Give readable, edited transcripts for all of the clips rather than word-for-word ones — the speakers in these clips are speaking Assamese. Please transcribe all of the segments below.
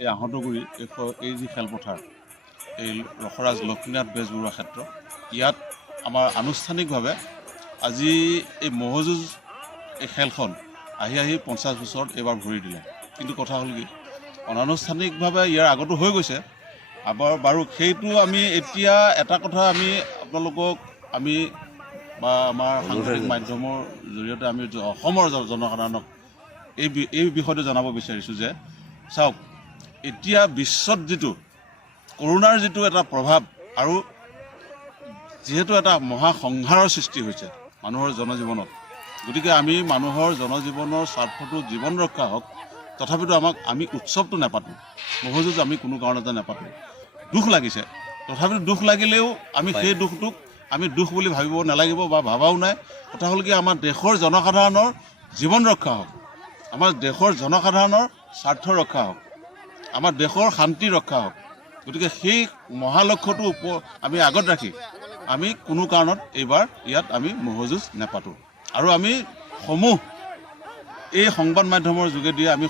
এই আহঁতগুৰি এই যি খেলপথাৰ এই ৰসৰাজ লক্ষ্মীনাথ বেজবৰুৱা ক্ষেত্ৰ ইয়াত আমাৰ আনুষ্ঠানিকভাৱে আজি এই ম'হযুঁজ এই খেলখন আহি 50 বছৰত এইবাৰ ভৰি দিলে। কিন্তু কথা হ'ল কি অনানুষ্ঠানিকভাৱে ইয়াৰ আগতো হৈ গৈছে বাৰু সেইটো আমি এতিয়া এটা কথা আমি আপোনালোকক আমি বা আমাৰ সাংবাদিক মাধ্যমৰ জৰিয়তে আমি অসমৰ জনসাধাৰণক এই বিষয়টো জনাব বিচাৰিছোঁ যে চাওক এতিয়া বিশ্বত যিটো কৰোনাৰ যিটো এটা প্ৰভাৱ আৰু যিহেতু এটা মহাসংহাৰৰ সৃষ্টি হৈছে মানুহৰ জনজীৱনত, গতিকে আমি মানুহৰ জনজীৱনৰ স্বাৰ্থটো জীৱন ৰক্ষা হওক তথাপিতো আমি উৎসৱটো নাপাতোঁ, ম'হযুঁজ আমি কোনো কাৰণতে নাপাতোঁ। দুখ লাগিছে, তথাপিতো দুখ লাগিলেও আমি সেই দুখটোক আমি দুখ বুলি ভাবিব নালাগিব বা ভাবাও নাই। কথা হ'ল কি আমাৰ দেশৰ জনসাধাৰণৰ জীৱন ৰক্ষা হওক, আমাৰ দেশৰ জনসাধাৰণৰ স্বাৰ্থ ৰক্ষা হওক, আমাৰ দেশৰ শান্তি ৰক্ষা হওক। গতিকে সেই মহালক্ষ্যটো আমি আগত ৰাখি আমি কোনো কাৰণত এইবাৰ ইয়াত আমি ম'হযুঁজ নাপাতোঁ। আৰু আমি এই সংবাদ মাধ্যমৰ যোগেদি আমি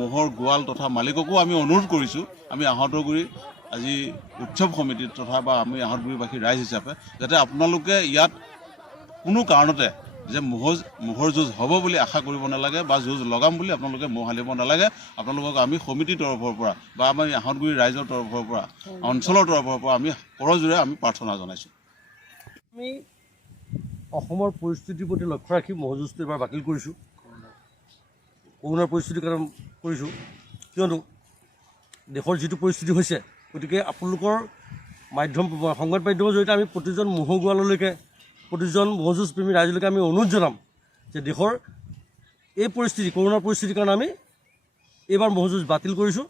ম'হৰ গোৱাল তথা মালিককো আমি অনুৰোধ কৰিছোঁ, আমি আহঁতগুৰি আজি উৎসৱ সমিতি তথা বা আমি আহঁতগুৰিবাসী ৰাইজ হিচাপে যাতে আপোনালোকে ইয়াত কোনো কাৰণতে যে ম'হৰ যুঁজ হ'ব বুলি আশা কৰিব নালাগে বা যুঁজ লগাম বুলি আপোনালোকে ম'হ হালিব নালাগে। আপোনালোকক আমি সমিতিৰ তৰফৰ পৰা বা আমি আহঁতগুৰি ৰাইজৰ তৰফৰ পৰা অঞ্চলৰ তৰফৰ পৰা আমি কৰজোৰে আমি প্ৰাৰ্থনা জনাইছোঁ। আমি অসমৰ পৰিস্থিতিৰ প্ৰতি লক্ষ্য ৰাখি ম'হযুঁজটো এবাৰ বাতিল কৰিছোঁ। কৰোনাৰ পৰিস্থিতিৰ কাৰণে কৰিছোঁ, কিয়নো দেশৰ যিটো পৰিস্থিতি হৈছে, গতিকে আপোনালোকৰ সংবাদ মাধ্যমৰ জৰিয়তে আমি প্ৰতিজন ম'হ গোৱাললৈকে প্ৰতিজন ম'হযুঁজ প্ৰেমী ৰাইজলৈকে আমি অনুৰোধ জনাম যে দেশৰ এই পৰিস্থিতি কৰোনাৰ পৰিস্থিতিৰ কাৰণে আমি এইবাৰ ম'হযুঁজ বাতিল কৰিছোঁ।